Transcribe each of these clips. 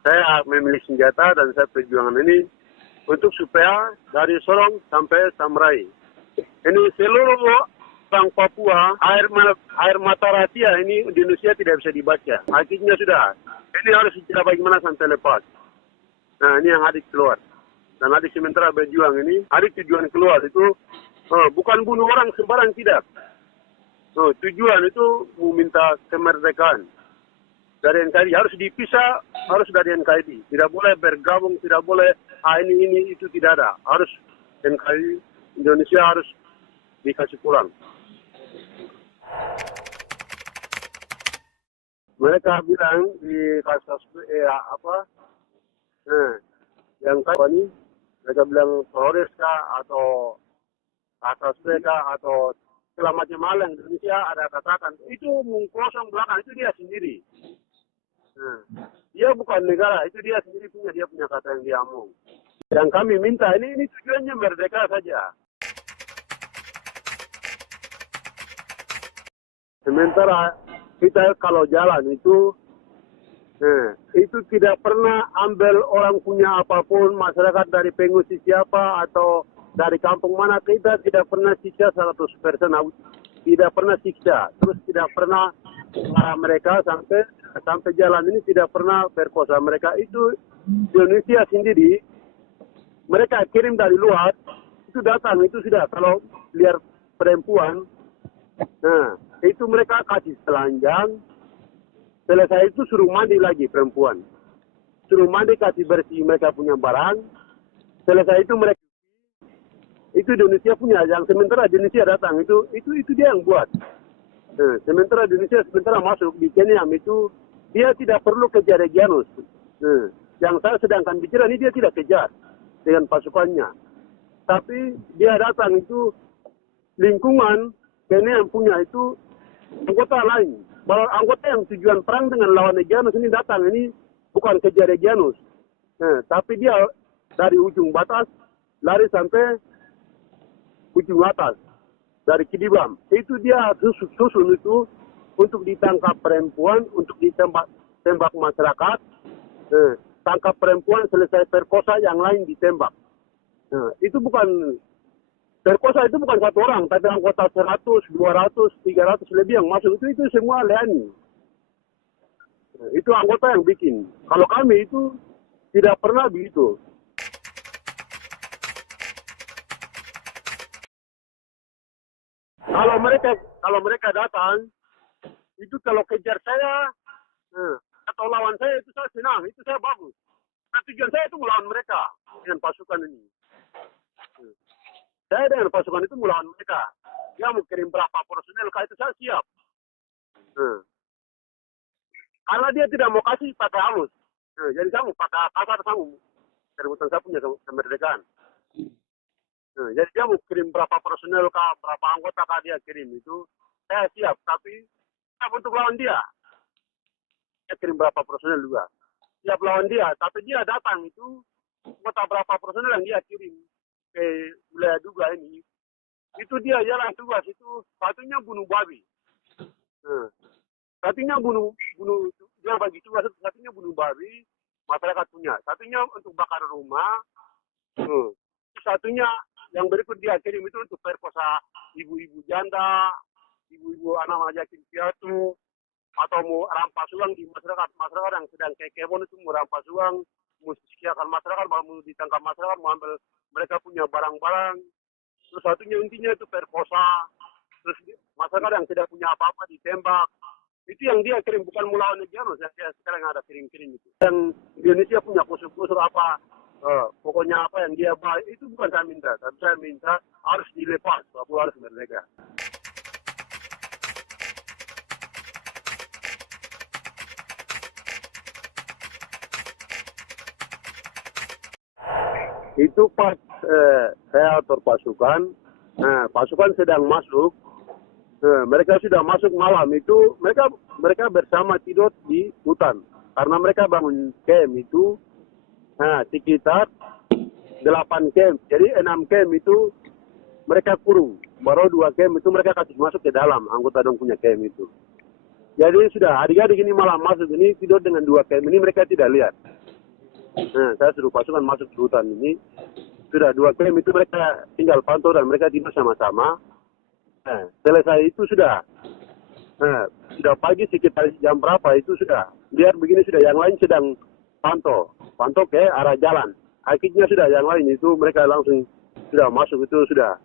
Saya memilih senjata dan saya perjuangan ini untuk supaya dari Sorong sampai Samurai. Ini seluruh orang Papua, air mata rahasia ini di Indonesia tidak bisa dibaca. Akhirnya sudah. Ini harus segera bagaimana sampai lepas. Nah, ini yang adik keluar. Dan adik sementara berjuang ini, adik tujuan keluar itu bukan bunuh orang sembarang, tidak. Tujuan itu meminta kemerdekaan. Dari NKRI harus dipisah, harus dari NKRI. Tidak boleh bergabung, tidak boleh ini itu tidak ada. Harus NKRI Indonesia harus dikasih pulang. Mereka bilang di kasus yang ini mereka bilang teroris kah atau atas mereka atau segala macam hal yang Indonesia ada katakan itu mengkosong belakang itu dia sendiri. Dia bukan negara, itu dia sendiri dia punya kata yang dia omong. Yang kami minta ini tujuannya merdeka saja. Sementara kita kalau jalan itu tidak pernah ambil orang punya apapun, masyarakat dari pengungsi siapa atau dari kampung mana, kita tidak pernah siksa 100%, tidak pernah siksa, terus tidak pernah mereka sampai jalan ini tidak pernah perkosa mereka. Itu Indonesia sendiri, mereka kirim dari luar, itu datang, itu sudah kalau lihat perempuan, itu mereka kasih telanjang, selesai itu suruh mandi lagi perempuan. Suruh mandi, kasih bersih mereka punya barang. Selesai itu mereka, itu Indonesia punya. Yang sementara Indonesia datang, itu dia yang buat. Sementara Indonesia masuk di Kenya itu, dia tidak perlu kejar Reggianus. Yang saya sedangkan bicara ini dia tidak kejar dengan pasukannya. Tapi dia datang itu, lingkungan Kenya yang punya itu anggota lain. Bahwa anggota yang tujuan perang dengan lawan Reggianus ini datang, ini bukan kejar Reggianus. Tapi dia dari ujung batas lari sampai ujung atas. Dari Kidibam. Itu dia susun itu untuk ditangkap perempuan, untuk ditembak masyarakat. Tangkap perempuan, selesai perkosa, yang lain ditembak. Itu bukan perkosa, itu bukan satu orang, tapi anggota 100, 200, 300 lebih yang masuk itu semua Leani. Itu anggota yang bikin. Kalau kami itu tidak pernah begitu. Kalau mereka datang, itu kalau kejar saya atau lawan saya itu saya senang, itu saya bagus. Nah, tujuan saya itu melawan mereka dengan pasukan ini. Saya dengan pasukan itu melawan mereka. Dia mau kirim berapa personel, itu saya siap. Karena dia tidak mau kasih pakai halus. Jadi saya mau pakai kasar, saya mau kerebutan saya punya kemerdekaan. Jadi dia mau kirim berapa personel kah, berapa anggota kah dia kirim itu, saya siap. Tapi siap untuk lawan dia. Dia kirim berapa personel juga. Siap lawan dia, tapi dia datang itu, anggota berapa personel yang dia kirim ke wilayah Duga ini, itu dia jalan tugas itu, satunya bunuh babi. Satunya bunuh dia bagi tugas, satunya bunuh babi, masyarakat punya. Satunya untuk bakar rumah. Satunya yang berikut dia kirim itu untuk perkosa ibu-ibu janda, ibu-ibu anak yatim piatu, atau mau rampas uang di masyarakat yang sedang kebon itu mau rampas uang, mau sekiakan masyarakat, mau ditangkap masyarakat, mau ambil mereka punya barang-barang. Terus satunya intinya itu perkosa, terus masyarakat yang tidak punya apa-apa ditembak. Itu yang dia kirim, bukan melawan Reggianus yang dia sekarang ada kirim-kirim itu. Yang Indonesia punya kusur-kusur apa, pokoknya apa yang dia baik, itu bukan saya minta. Tapi saya minta harus dilepas, Papua harus merdeka. Itu pas saya atur pasukan, pasukan sedang masuk, mereka sudah masuk malam itu, mereka bersama tidur di hutan. Karena mereka bangun camp itu sekitar 8 camp, jadi 6 camp itu mereka kurung. Baru 2 camp itu mereka kasih masuk ke dalam, anggota dong punya camp itu. Jadi sudah adik-adik ini malam masuk ini tidur dengan 2 camp ini mereka tidak lihat. Saya suruh pasukan masuk ke hutan ini. Sudah 2 km itu mereka tinggal pantau dan mereka tidur sama-sama. Selesai itu sudah. Sudah pagi sekitar jam berapa itu sudah. Biar begini sudah, yang lain sedang pantau ke arah jalan. Akhirnya sudah yang lain itu mereka langsung sudah masuk itu sudah.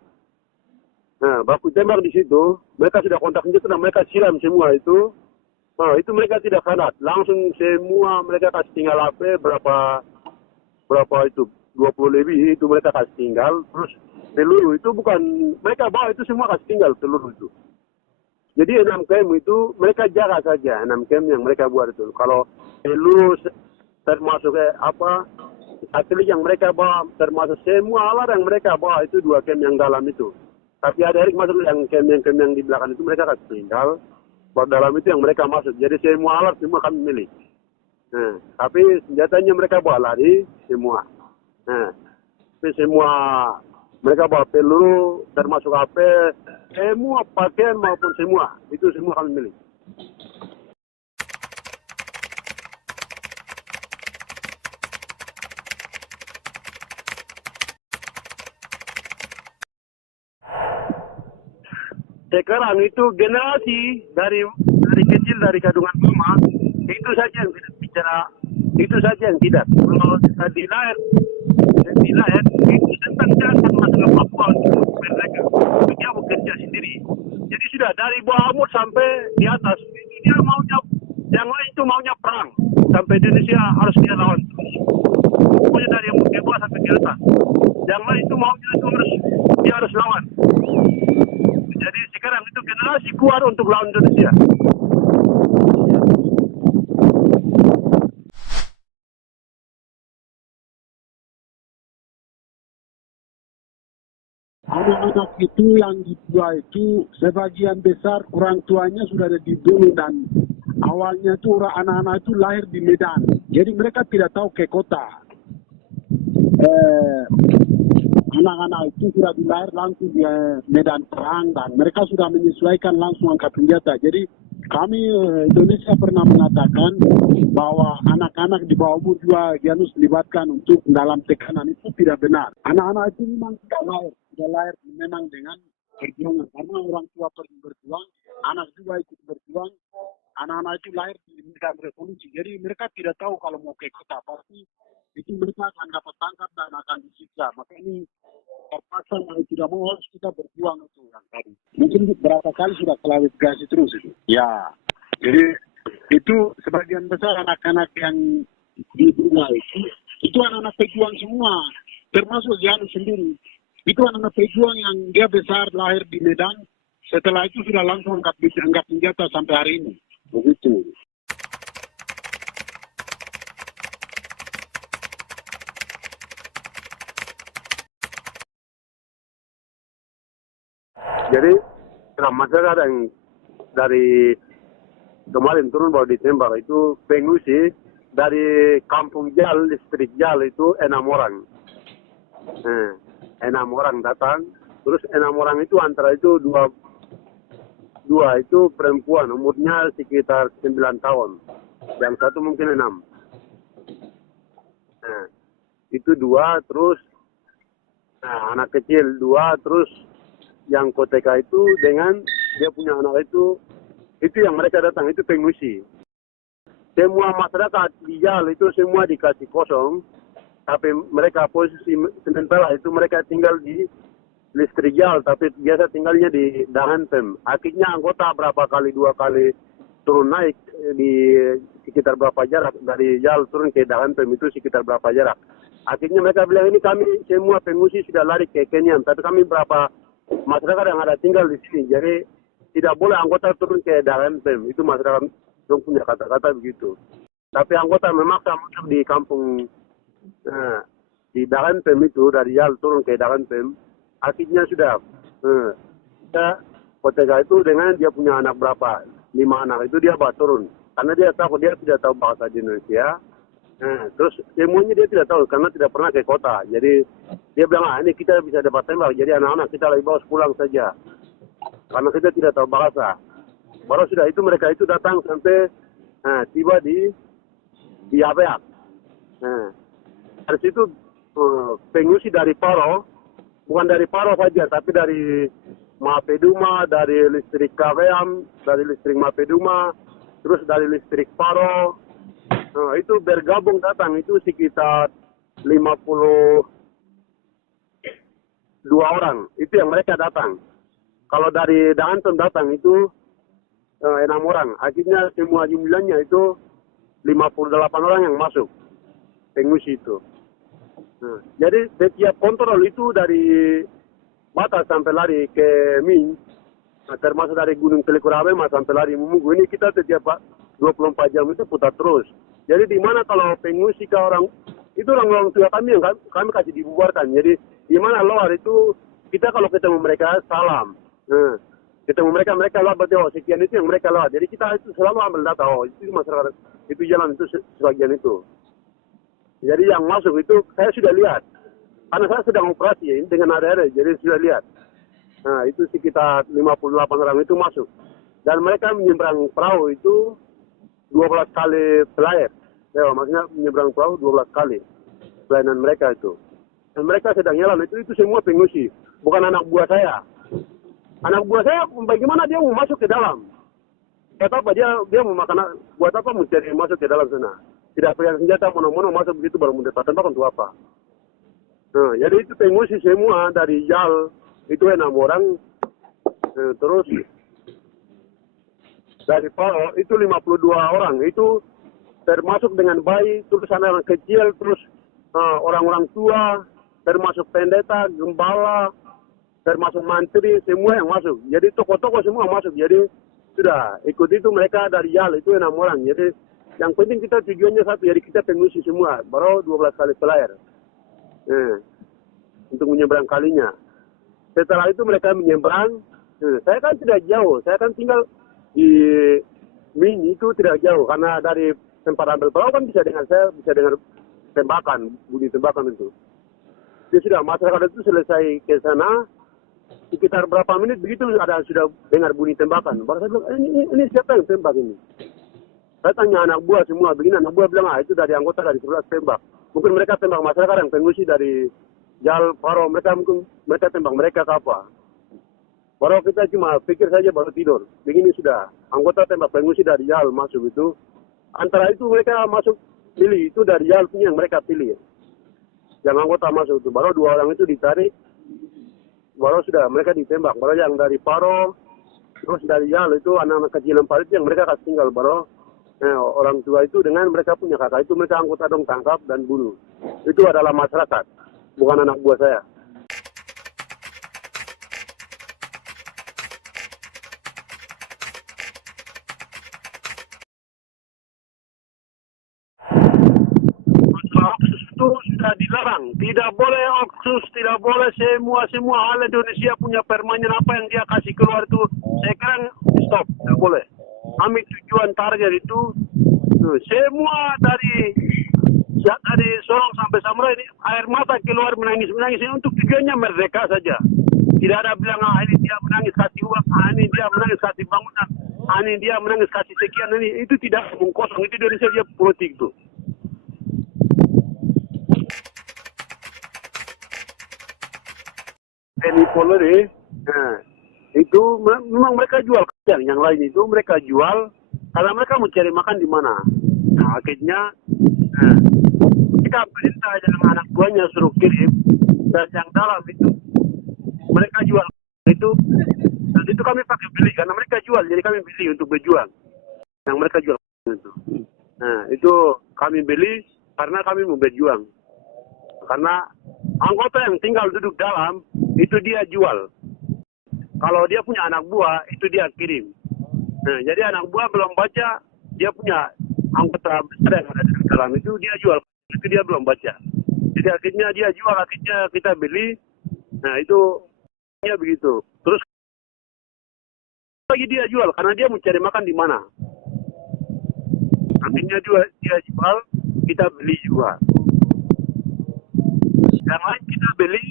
Baku tembak di situ, mereka sudah kontak senjata dan mereka siram semua itu. Itu mereka tidak kanat, langsung semua mereka kasih tinggal HP berapa itu 20 lebih itu mereka kasih tinggal. Terus peluru itu bukan mereka bawa, itu semua kasih tinggal peluru itu. Jadi 6 kem itu mereka jaga saja, 6 kem yang mereka buat itu. Kalau peluru termasuk satelit yang mereka bawa, termasuk semua alat yang mereka bawa itu 2 kem yang dalam itu. Tapi ada masuk yang kem yang di belakang itu mereka kasih tinggal. Buat dalam itu yang mereka masuk. Jadi semua alat semua kami milik. Tapi senjatanya mereka bawa lari semua. Tapi semua mereka bawa peluru, termasuk HP, semua pakaian maupun semua. Itu semua kami milik. Sekarang itu generasi dari kecil dari kandungan mama itu saja yang tidak bicara, itu saja yang tidak. Kalau di lahir itu tentang jangan masalah Papua untuk mereka. Dia bekerja sendiri. Jadi sudah dari bawah umur sampai di atas itu dia maunya, yang lain itu maunya perang sampai Indonesia harus dia lawan. Pokoknya dari yang ke bawah sampai ke atas. Yang lain itu maunya itu dia harus lawan. Jadi sekarang itu generasi kuat untuk lawan Indonesia. Anak-anak itu yang dijual itu sebagian besar orang tuanya sudah ada dibunuh, dan awalnya itu anak-anak itu lahir di Medan. Jadi mereka tidak tahu ke kota. Anak-anak itu sudah dilahir langsung di medan perang dan mereka sudah menyesuaikan langsung angkat senjata. Jadi kami Indonesia pernah mengatakan bahwa anak-anak di bawah umur juga harus dilibatkan untuk dalam tekanan, itu tidak benar. Anak-anak itu memang sudah lahir memang dengan perjuangan, karena orang tua pergi berjuang, anak juga ikut berjuang. Anak-anak itu lahir di medan revolusi, jadi mereka tidak tahu kalau mau ke kota pasti itu mereka akan dapat tangkap dan akan disiksa. Maka ini terpaksa mau tidak mau harus kita berjuang itu yang tadi. Mungkin berapa kali sudah klarifikasi terus itu. Ya, jadi itu sebagian besar anak-anak yang dibunuh itu anak-anak pejuang semua, termasuk Janus sendiri. Itu anak-anak pejuang yang dia besar lahir di Medan, setelah itu sudah langsung angkat senjata sampai hari ini. Begitu. Jadi masyarakat yang dari kemarin turun baru ditembak itu pengungsi dari Kampung Jal, distrik Jal itu 6 orang. 6 orang datang, terus 6 orang itu antara itu dua itu perempuan, umurnya sekitar 9 tahun. Yang satu mungkin 6. Itu 2, terus anak kecil 2, terus yang koteka itu dengan dia punya anak itu yang mereka datang itu pengungsi. Semua masyarakat di Jal itu semua dikasih kosong, tapi mereka posisi sementara itu mereka tinggal di listrik Jal, tapi biasa tinggalnya di Dahantem. Akhirnya anggota berapa kali, 2 kali turun naik di sekitar berapa jarak dari Jal turun ke Dahantem itu sekitar berapa jarak. Akhirnya mereka bilang ini kami semua pengungsi sudah lari ke Kenya, tapi kami berapa masyarakat yang ada tinggal di sini, jadi tidak boleh anggota turun ke Dahantem. Itu masyarakat yang punya kata-kata begitu. Tapi anggota memaksa masuk di kampung di Dahantem itu, dari Jal turun ke Dahantem. Akhirnya sudah koteka itu dengan dia punya anak berapa, 5 anak itu dia bawa turun karena dia takut, dia tidak tahu bahasa di Indonesia. Terus semuanya dia tidak tahu karena tidak pernah ke kota. Jadi dia bilang ini kita bisa dapat tembak, jadi anak-anak kita lebih bawa pulang saja karena kita tidak tahu bahasa. Baru sudah itu mereka itu datang sampai tiba di Abeak. Dari situ pengungsi dari Paro, bukan dari Paro saja, tapi dari Mapeduma, dari listrik KWM, dari listrik Mapeduma, terus dari listrik Paro, itu bergabung datang, itu sekitar 52 orang, itu yang mereka datang. Kalau dari Danton datang itu 6 orang, akhirnya semua jumlahnya itu 58 orang yang masuk pengungsi itu. Jadi setiap kontrol itu dari batas sampai lari ke Min, termasuk dari Gunung Telekurabe sampai lari Mumugu, ini kita setiap 24 jam itu putar terus. Jadi di mana kalau pengungsi ke orang, itu orang tua kami yang kami kasih dibubarkan. Jadi di mana luar itu, kita kalau ketemu mereka salam. Ketemu mereka lewat, berarti sekian itu yang mereka lewat. Jadi kita itu selalu ambil data, itu masyarakat, itu jalan itu sebagian itu. Jadi yang masuk itu saya sudah lihat. Karena saya sedang operasi dengan ada-ada, jadi sudah lihat. Nah, itu sekitar 58 orang itu masuk. Dan mereka menyeberang perahu itu 12 kali pelayar. Ya, maksudnya menyeberang perahu 12 kali pelayanan mereka itu. Dan mereka sedang jalan, itu semua pengungsi. Bukan anak buah saya. Anak buah saya, bagaimana dia mau masuk ke dalam? Kata apa, dia mau makan, buat apa mau cari masuk ke dalam sana? Tidak punya senjata, mono-mono masuk begitu baru mendapat tembak untuk apa? Nah, jadi itu pengungsi semua dari Jal, itu 6 orang, terus dari Paro itu 52 orang, itu termasuk dengan bayi, terus anak kecil, terus orang-orang tua, termasuk pendeta, gembala, termasuk mantri, semua yang masuk. Jadi toko-toko semua masuk, jadi sudah ikut itu mereka dari Jal, itu 6 orang. Jadi yang penting kita tujuannya satu, jadi kita pengungsi semua, baru 12 kali pelayar. Untuk menyeberang kalinya. Setelah itu mereka menyeberang. Saya kan tidak jauh. Saya kan tinggal di Min, itu tidak jauh. Karena dari tempat ambil perahu kan bisa dengar tembakan, bunyi tembakan itu. Jadi sudah masyarakat itu selesai ke sana. Sekitar berapa menit begitu sudah dengar bunyi tembakan. Baru saya bilang, ini siapa yang tembak ini? Saya tanya anak buah semua begini. Anak buah bilang, itu dari anggota dari 11 tembak. Mungkin mereka tembak masyarakat yang pengungsi dari Jal, Paro, mereka tembak mereka ke apa. Baru kita cuma pikir saja baru tidur. Begini sudah, anggota tembak pengungsi dari Jal masuk itu. Antara itu mereka masuk pilih, itu dari Jal punya yang mereka pilih. Yang anggota masuk itu, baru 2 orang itu ditarik. Baru sudah mereka ditembak. Baru yang dari Paro, terus dari Jal itu anak-anak kecil 4 itu yang mereka kasih tinggal. Baru orang tua itu dengan mereka punya kakak itu mereka anggota dong tangkap dan bunuh. Itu adalah masyarakat, bukan anak buah saya. Oksus itu sudah dilarang. Tidak boleh oksus, tidak boleh semua hal Indonesia punya permainan apa yang dia kasih keluar itu. Sekarang stop, tidak boleh. Kami tujuan target itu semua dari Sorong sampai Samurai ini air mata keluar menangis ini untuk tujuannya merdeka saja. Tidak ada bilang ini dia menangis kasih uang, ini dia menangis kasih bangunan, ini dia menangis kasih sekian, ini itu tidak kosong, itu Indonesia dia politik itu. Ini Polri, itu memang mereka jual yang lain itu mereka jual karena mereka mau cari makan di mana. Nah, akhirnya kita perintah dengan anak buahnya suruh kirim dan yang dalam itu mereka jual itu, dan itu kami pakai beli karena mereka jual, jadi kami beli untuk berjuang yang mereka jual itu. Nah, itu kami beli karena kami mau berjuang, karena anggota yang tinggal duduk dalam itu dia jual. Kalau dia punya anak buah itu dia kirim. Nah, jadi anak buah belum baca, dia punya anggota besar yang ada di dalam itu dia jual, itu dia belum baca. Jadi akhirnya dia jual, akhirnya kita beli. Nah, itu ya begitu. Terus lagi dia jual karena dia mau cari makan di mana. Akhirnya dia jual, kita beli juga. Yang lain kita beli,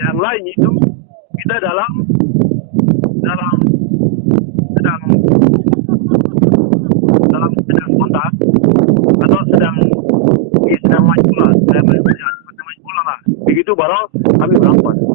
yang lain itu kita sedang kontak atau sedang maju lah. begitu baru kami merampas.